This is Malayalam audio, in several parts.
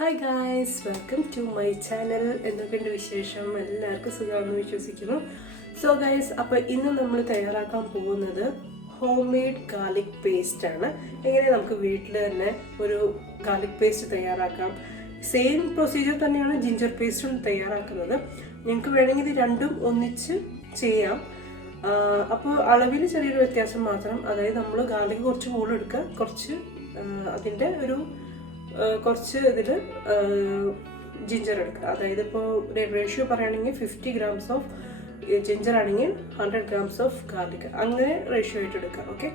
Hi guys, welcome to my channel. എന്തൊക്കെയുണ്ട് വിശേഷം? എല്ലാവർക്കും സുഖമാണെന്ന് വിശ്വസിക്കുന്നു. സോ ഗായ്സ്, അപ്പോൾ ഇന്ന് നമ്മൾ തയ്യാറാക്കാൻ പോകുന്നത് ഹോം മെയ്ഡ് ഗാർലിക് പേസ്റ്റ് ആണ്. എങ്ങനെ നമുക്ക് വീട്ടിൽ തന്നെ ഒരു ഗാർലിക് പേസ്റ്റ് തയ്യാറാക്കാം. സെയിം പ്രൊസീജിയർ തന്നെയാണ് ജിഞ്ചർ പേസ്റ്റും തയ്യാറാക്കുന്നത്. നിങ്ങൾക്ക് വേണമെങ്കിൽ ഇത് രണ്ടും ഒന്നിച്ച് ചെയ്യാം. അപ്പോൾ അളവിൽ ചെറിയൊരു വ്യത്യാസം മാത്രം. അതായത് നമ്മൾ ഗാർലിക് കുറച്ച് കൂടുതൽ എടുക്കുക, കുറച്ച് അതിൻ്റെ ഒരു കുറച്ച് ഇതിൽ ജിഞ്ചർ എടുക്കുക. അതായത് ഇപ്പോൾ റേഷ്യോ പറയുകയാണെങ്കിൽ 50 grams ഓഫ് ജിഞ്ചർ ആണെങ്കിൽ 100 grams ഓഫ് ഗാർലിക്, അങ്ങനെ റേഷ്യോ ആയിട്ട് എടുക്കുക. ഓക്കെ,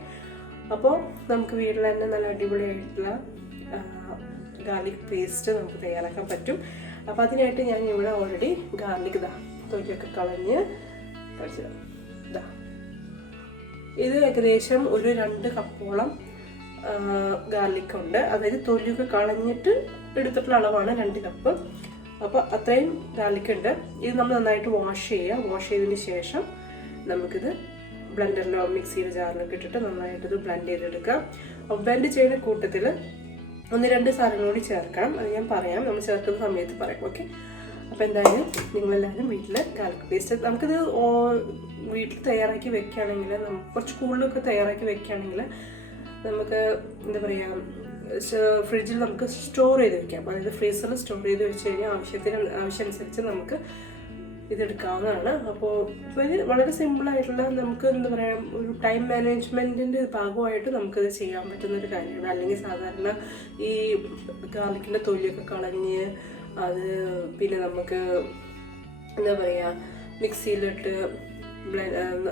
അപ്പോൾ നമുക്ക് വീട്ടിൽ തന്നെ നല്ല അടിപൊളിയായിട്ടുള്ള ഗാർലിക് പേസ്റ്റ് നമുക്ക് തയ്യാറാക്കാൻ പറ്റും. അപ്പോൾ അതിനായിട്ട് ഞാൻ ഇവിടെ ഓൾറെഡി ഗാർലിക് തൊലിയൊക്കെ കളഞ്ഞ് ഇത് ഏകദേശം ഒരു 2 കപ്പോളം ഗാർലിക് ഉണ്ട്. അതായത് തൊലിയൊക്കെ കളഞ്ഞിട്ട് എടുത്തിട്ടുള്ള അളവാണ് 2 കപ്പ്. അപ്പോൾ അത്രയും ഗാർലിക് ഉണ്ട്. ഇത് നമ്മൾ നന്നായിട്ട് വാഷ് ചെയ്യുക. വാഷ് ചെയ്തതിന് ശേഷം നമുക്കിത് ബ്ലെൻഡറിലോ മിക്സിയുടെ ജാറിലൊക്കെ ഇട്ടിട്ട് നന്നായിട്ടിത് ബ്ലെൻഡ് ചെയ്തെടുക്കാം. അപ്പോൾ ബ്ലെൻഡ് ചെയ്യുന്ന കൂട്ടത്തിൽ 1-2 സാധനങ്ങൾ കൂടി ചേർക്കണം. അത് ഞാൻ പറയാം, നമ്മൾ ചേർക്കുന്ന സമയത്ത് പറയാം. ഓക്കെ, അപ്പോൾ എന്തായാലും നിങ്ങളെല്ലാവരും വീട്ടിൽ ഗാർലിക് പേസ്റ്റ് നമുക്കിത് വീട്ടിൽ തയ്യാറാക്കി വെക്കുകയാണെങ്കിൽ, നമുക്ക് കുറച്ച് കൂടുതലൊക്കെ തയ്യാറാക്കി വെക്കുകയാണെങ്കിൽ നമുക്ക് എന്താ പറയുക, ഫ്രിഡ്ജിൽ നമുക്ക് സ്റ്റോർ ചെയ്ത് വെക്കാം. അതായത് ഫ്രീസറിൽ സ്റ്റോർ ചെയ്ത് വെച്ച് കഴിഞ്ഞാൽ ആവശ്യമനുസരിച്ച് നമുക്ക് ഇതെടുക്കാവുന്നതാണ്. അപ്പോൾ ഇത് വളരെ സിമ്പിളായിട്ടുള്ള, നമുക്ക് എന്താ പറയുക, ഒരു ടൈം മാനേജ്മെൻറ്റിൻ്റെ ഭാഗമായിട്ട് നമുക്കിത് ചെയ്യാൻ പറ്റുന്നൊരു കാര്യമാണ്. അല്ലെങ്കിൽ സാധാരണ ഈ ഗാർലിക്കിൻ്റെ തൊലിയൊക്കെ കളഞ്ഞ് അത് പിന്നെ നമുക്ക് എന്താ പറയുക മിക്സിയിലിട്ട്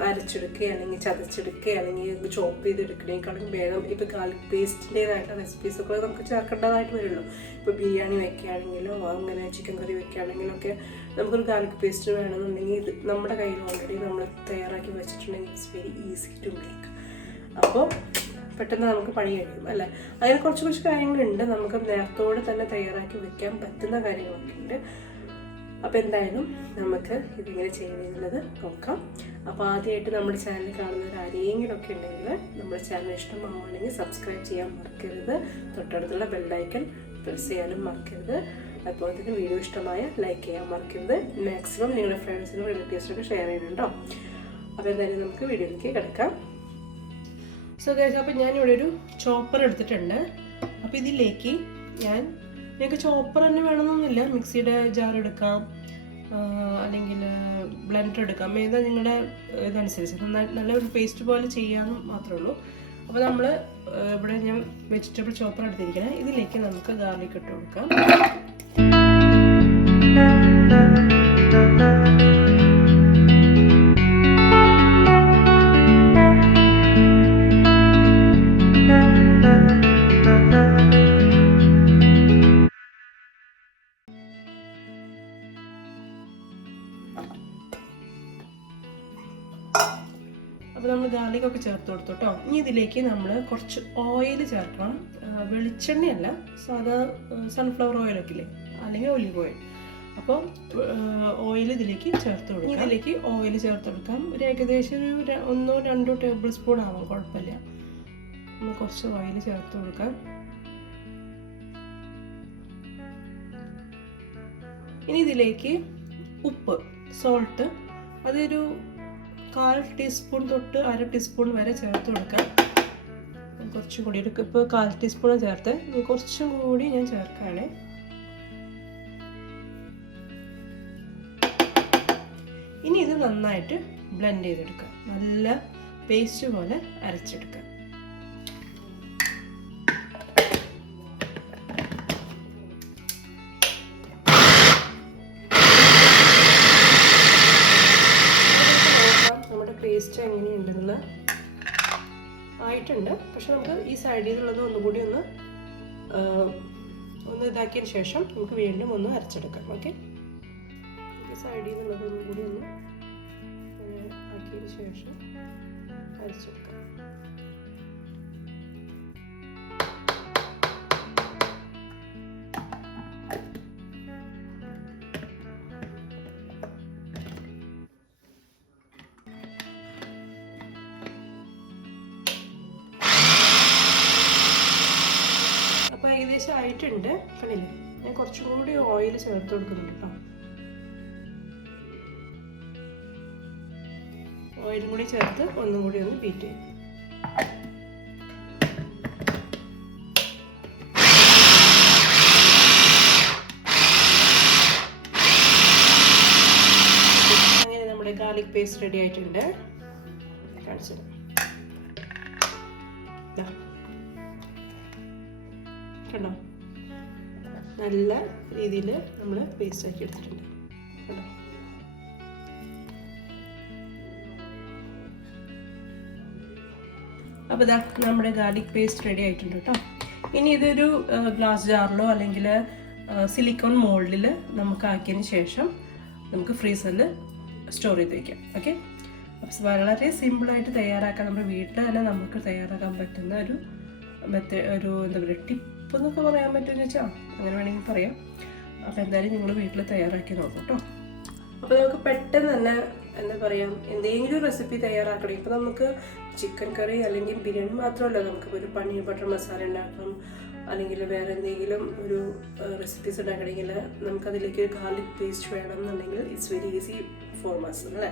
അരച്ചെടുക്കുക, അല്ലെങ്കിൽ ചതച്ചെടുക്കുക, അല്ലെങ്കിൽ ചോപ്പ് ചെയ്തെടുക്കണേക്കാളും വേഗം ഇപ്പോൾ ഗാർലിക് പേസ്റ്റിൻ്റേതായിട്ടുള്ള റെസിപ്പീസൊക്കെ നമുക്ക് ചേർക്കേണ്ടതായിട്ട് വരുള്ളൂ. ഇപ്പോൾ ബിരിയാണി വെക്കുകയാണെങ്കിലോ അങ്ങനെ ചിക്കൻ കറി വെക്കുകയാണെങ്കിലോ ഒക്കെ നമുക്കൊരു ഗാർലിക് പേസ്റ്റ് വേണമെന്നുണ്ടെങ്കിൽ ഇത് നമ്മുടെ കയ്യിൽ ഓൾറെഡി നമ്മൾ തയ്യാറാക്കി വെച്ചിട്ടുണ്ടെങ്കിൽ it's very easy to make. അപ്പോൾ പെട്ടെന്ന് നമുക്ക് പണി കഴിയും അല്ലേ. അങ്ങനെ കുറച്ച് കാര്യങ്ങളുണ്ട്, നമുക്ക് നേരത്തോടെ തന്നെ തയ്യാറാക്കി വെക്കാൻ പറ്റുന്ന കാര്യങ്ങളൊക്കെ ഉണ്ട്. അപ്പോൾ എന്തായാലും നമുക്ക് ഇതിങ്ങനെ ചെയ്യുന്നത് നോക്കാം. അപ്പോൾ ആദ്യമായിട്ട് നമ്മുടെ ചാനൽ കാണുന്നവർ ആരെങ്കിലും ഒക്കെ ഉണ്ടെങ്കിൽ നമ്മുടെ ചാനൽ ഇഷ്ടമാവുകയാണെങ്കിൽ സബ്സ്ക്രൈബ് ചെയ്യാൻ മറക്കരുത്. തൊട്ടടുത്തുള്ള ബെല്ലൈക്കൺ പ്രസ് ചെയ്യാനും മറക്കരുത്. അതുപോലെ തന്നെ വീഡിയോ ഇഷ്ടമായ ലൈക്ക് ചെയ്യാൻ മറക്കരുത്. മാക്സിമം നിങ്ങളുടെ ഫ്രണ്ട്സിനും റിലേറ്റീവ്സിനൊക്കെ ഷെയർ ചെയ്യണുണ്ടോ. അപ്പോൾ എന്തായാലും നമുക്ക് വീഡിയോയിലേക്ക് കിടക്കാം. സോ ഗൈസ്, അപ്പോൾ ഞാനിവിടെ ഒരു ചോപ്പർ എടുത്തിട്ടുണ്ട്. അപ്പോൾ ഇതിലേക്ക് നിങ്ങൾക്ക് ചോപ്പർ തന്നെ വേണമെന്നൊന്നുമില്ല, മിക്സിയുടെ ജാർ എടുക്കാം, അല്ലെങ്കിൽ ബ്ലെൻഡർ എടുക്കാം. ഏതാ നിങ്ങളുടെ ഇതനുസരിച്ച് നല്ലൊരു പേസ്റ്റ് പോലെ ചെയ്യാമെന്ന് മാത്രമേ ഉള്ളൂ. അപ്പോൾ നമ്മൾ ഇവിടെ ഞാൻ വെജിറ്റബിൾ ചോപ്പർ എടുത്തിരിക്കുന്നത്. ഇതിലേക്ക് നമുക്ക് ഗാർലിക് ഇട്ട് കൊടുക്കാം. അപ്പോൾ നമ്മൾ ഗാർലിക്കൊക്കെ ചേർത്ത് കൊടുത്തു കേട്ടോ. ഇനി ഇതിലേക്ക് നമ്മൾ കുറച്ച് ഓയിൽ ചേർക്കണം. വെളിച്ചെണ്ണയല്ല, സാധാ സൺഫ്ലവർ ഓയിലൊക്കെ ഇല്ലേ, അല്ലെങ്കിൽ ഒലിവ് ഓയിൽ. അപ്പോൾ ഓയിൽ ഇതിലേക്ക് ചേർത്ത് കൊടുക്കാം. ഇതിലേക്ക് ഓയിൽ ചേർത്ത് കൊടുക്കാം. ഒരു ഏകദേശം ഒരു 1-2 ടേബിൾ സ്പൂൺ ആവാം, കുഴപ്പമില്ല. നമ്മൾ കുറച്ച് ഓയിൽ ചേർത്ത് കൊടുക്കാം. ഇനി ഇതിലേക്ക് ഉപ്പ്, സോൾട്ട്, അതൊരു 1/4 ടീസ്പൂൺ തൊട്ട് 1/2 ടീസ്പൂൺ വരെ ചേർത്ത് കൊടുക്കാം. കുറച്ചും കൂടി എടുക്കും. ഇപ്പോൾ 1/4 ടീസ്പൂൺ ചേർത്ത് കുറച്ചും കൂടി ഞാൻ ചേർക്കുകയാണ്. ഇനി ഇത് നന്നായിട്ട് ബ്ലെൻഡ് ചെയ്തെടുക്കാം. നല്ല പേസ്റ്റ് പോലെ അരച്ചെടുക്കാം. പേസ്റ്റ് എങ്ങനെയുണ്ടെന്ന് ആയിട്ടുണ്ട്. പക്ഷെ നമുക്ക് ഈ സൈഡിൽ നിന്നുള്ളത് ഒന്നുകൂടി ഒന്ന് ഇതാക്കിയതിന് ശേഷം നമുക്ക് വീണ്ടും ഒന്ന് അരച്ചെടുക്കാം. ഓക്കെ, ഈ സൈഡിൽ നിന്നുള്ളത് ഒന്നുകൂടി ഒന്ന് ആക്കിയതിന് ശേഷം അരച്ചെടുക്കാം. ഏകദേശം ആയിട്ടുണ്ട്, കണ്ടില്ലേ. ഞാൻ കുറച്ചും കൂടി ഓയിൽ ചേർത്ത് കൊടുക്കുന്നുണ്ട് കേട്ടോ. ഓയിലും കൂടി ചേർത്ത് ഒന്നും കൂടി ഒന്ന് ബീറ്റ് ചെയ്യും. അങ്ങനെ നമ്മുടെ ഗാർലിക് പേസ്റ്റ് റെഡി ആയിട്ടുണ്ട്. കാണിച്ചത് കണ്ടോ, നല്ല രീതിയിൽ നമ്മൾ പേസ്റ്റ് ആക്കി എടുത്തിട്ടുണ്ട് കണ്ടോ. അപ്പോൾ ഇതാ നമ്മുടെ ഗാർലിക് പേസ്റ്റ് റെഡി ആയിട്ടുണ്ട് കേട്ടോ. ഇനി ഇതൊരു ഗ്ലാസ് ജാറിലോ അല്ലെങ്കിൽ സിലിക്കോൺ മോൾഡിൽ നമുക്ക് ആക്കിയതിന് ശേഷം നമുക്ക് ഫ്രീസറിൽ സ്റ്റോർ ചെയ്ത് വയ്ക്കാം. ഓക്കെ, അപ്പോൾ വളരെ സിമ്പിളായിട്ട് തയ്യാറാക്കാൻ, നമ്മുടെ വീട്ടിൽ തന്നെ നമുക്ക് തയ്യാറാക്കാൻ പറ്റുന്ന ഒരു എന്താ പറയുക, ടിപ്പ് എന്നൊക്കെ പറയാൻ പറ്റുമെന്ന് വെച്ചാൽ അങ്ങനെ വേണമെങ്കിൽ പറയാം. അപ്പോൾ എന്തായാലും നിങ്ങൾ വീട്ടിൽ തയ്യാറാക്കി നോക്കും കേട്ടോ. അപ്പോൾ നമുക്ക് പെട്ടെന്ന് തന്നെ എന്താ പറയുക, എന്തെങ്കിലും റെസിപ്പി തയ്യാറാക്കണം. ഇപ്പോൾ നമുക്ക് ചിക്കൻ കറി അല്ലെങ്കിൽ ബിരിയാണി മാത്രമല്ല, നമുക്ക് ഒരു പനീർ ബട്ടർ മസാല ഉണ്ടാക്കണം, അല്ലെങ്കിൽ വേറെ എന്തെങ്കിലും ഒരു റെസിപ്പീസ് ഉണ്ടാക്കണമെങ്കിൽ നമുക്കതിലേക്ക് ഗാർലിക് പേസ്റ്റ് വേണം എന്നുണ്ടെങ്കിൽ ഇറ്റ്സ് വെരി ഈസി ഫോർ മസ് അല്ലേ.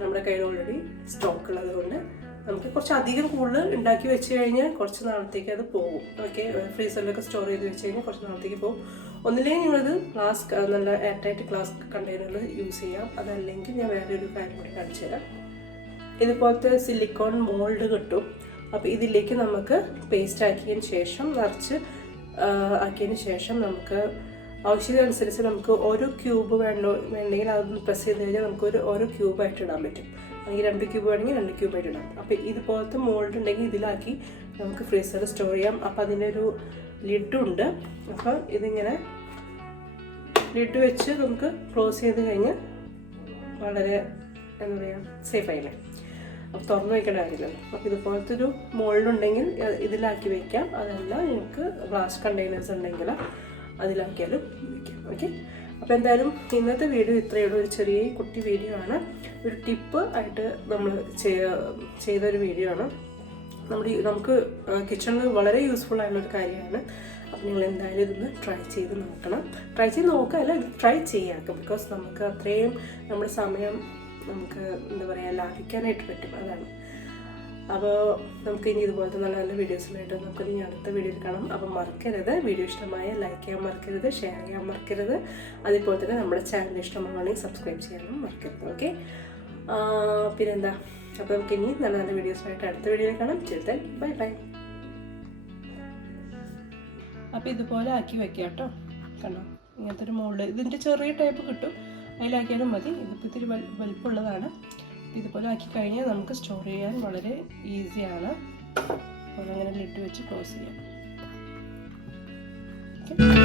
നമ്മുടെ കയ്യിൽ ഓൾറെഡി സ്റ്റോക്ക് ഉള്ളത് കൊണ്ട് നമുക്ക് കുറച്ച് അധികം കൂടുതൽ ഉണ്ടാക്കി വെച്ച് കഴിഞ്ഞാൽ കുറച്ച് നാളത്തേക്ക് അത് പോകും. ഓക്കെ, ഫ്രീസറിലൊക്കെ സ്റ്റോർ ചെയ്ത് വെച്ച് കഴിഞ്ഞാൽ കുറച്ച് നാളത്തേക്ക് പോകും. ഒന്നില്ലെങ്കിൽ നിങ്ങളത് ഗ്ലാസ് നല്ല എയർ ടൈറ്റ് ഗ്ലാസ് കണ്ടെയ്നറിൽ യൂസ് ചെയ്യാം. അതല്ലെങ്കിൽ ഞാൻ വേറെ ഒരു കാര്യം കൂടി കാണിച്ചു തരാം. ഇതുപോലത്തെ സിലിക്കോൺ മോൾഡ് കിട്ടും. അപ്പോൾ ഇതിലേക്ക് നമുക്ക് പേസ്റ്റ് ആക്കിയതിന് ശേഷം നിറച്ച് ആക്കിയതിന് ശേഷം നമുക്ക് ആവശ്യത്തിനനുസരിച്ച് നമുക്ക് ഓരോ ക്യൂബ് വേണമെങ്കിൽ അതൊന്ന് പ്രസ് ചെയ്ത് കഴിഞ്ഞാൽ നമുക്ക് ഓരോ ക്യൂബായിട്ട് ഇടാൻ പറ്റും. അല്ലെങ്കിൽ 2 ക്യൂബ് വേണമെങ്കിൽ 2 ക്യൂബായിട്ട് ഇടാം. അപ്പോൾ ഇതുപോലത്തെ മോൾഡ് ഉണ്ടെങ്കിൽ ഇതിലാക്കി നമുക്ക് ഫ്രീസറിൽ സ്റ്റോർ ചെയ്യാം. അപ്പോൾ അതിനൊരു ലിഡുണ്ട്. അപ്പോൾ ഇതിങ്ങനെ ലിഡ് വെച്ച് നമുക്ക് ക്ലോസ് ചെയ്ത് കഴിഞ്ഞാൽ വളരെ എന്താ പറയുക, സേഫ് ആയില്ലേ. അപ്പോൾ തുറന്ന് വയ്ക്കേണ്ട കാര്യമില്ലല്ലോ. അപ്പോൾ ഇതുപോലത്തെ ഒരു മോൾഡ് ഉണ്ടെങ്കിൽ ഇതിലാക്കി വയ്ക്കാം. അതല്ല നിങ്ങൾക്ക് ഗ്ലാസ് കണ്ടെയ്നേഴ്സ് ഉണ്ടെങ്കിൽ അതിലാക്കിയാലും വയ്ക്കാം. ഓക്കെ, അപ്പോൾ എന്തായാലും ഇന്നത്തെ വീഡിയോ ഇത്രയേ ഉള്ളൂ. ഒരു ചെറിയ കുട്ടി വീഡിയോ ആണ്, ഒരു ടിപ്പ് ആയിട്ട് നമ്മൾ ചെയ്തൊരു വീഡിയോ ആണ്. നമുക്ക് കിച്ചണിൽ വളരെ യൂസ്ഫുൾ ആയിട്ടുള്ളൊരു കാര്യമാണ്. അപ്പോൾ നിങ്ങൾ എന്തായാലും ഇതൊന്ന് ട്രൈ ചെയ്ത് നോക്കണം. ട്രൈ ചെയ്ത് നോക്കുകയല്ല, ഇത് ട്രൈ ചെയ്യാം. ബിക്കോസ് നമുക്ക് അത്രയും നമ്മുടെ സമയം നമുക്ക് എന്താ പറയുക ലാഭിക്കാനായിട്ട് പറ്റും. അതാണ്. അപ്പോൾ നമുക്ക് ഇനി ഇതുപോലത്തെ നല്ല നല്ല വീഡിയോസിലായിട്ട് നമുക്ക് ഇനി അടുത്ത വീഡിയോയിൽ കാണാം. അപ്പോൾ മറക്കരുത്, വീഡിയോ ഇഷ്ടമായ ലൈക്ക് ചെയ്യാൻ മറക്കരുത്, ഷെയർ ചെയ്യാൻ മറക്കരുത്. അതുപോലെ തന്നെ നമ്മുടെ ചാനൽ ഇഷ്ടമാണെങ്കിൽ സബ്സ്ക്രൈബ് ചെയ്യാനും മറക്കരുത്. ഓക്കെ, പിന്നെന്താ, അപ്പോൾ നമുക്ക് ഇനി നല്ല നല്ല വീഡിയോസായിട്ട് അടുത്ത വീഡിയോയിൽ കാണാം. Children, bye bye. അപ്പോൾ ഇതുപോലെ ആക്കി വെക്കാം കേട്ടോ. കണ്ടോ, ഇങ്ങനത്തെ ഒരു മോൾഡ് ഇതിൻ്റെ ചെറിയ ടൈപ്പ് കിട്ടും, അതിലാക്കിയാലും മതി. ഇതിപ്പോൾ ഇത്തിരി വലുപ്പമുള്ളതാണ്. ഇതുപോലെ ആക്കി കഴിഞ്ഞാൽ നമുക്ക് സ്റ്റോർ ചെയ്യാൻ വളരെ ഈസിയാണ്. അപ്പോൾ അങ്ങനെ ലിഡ് വെച്ച് ക്ലോസ് ചെയ്യാം. ഓക്കെ.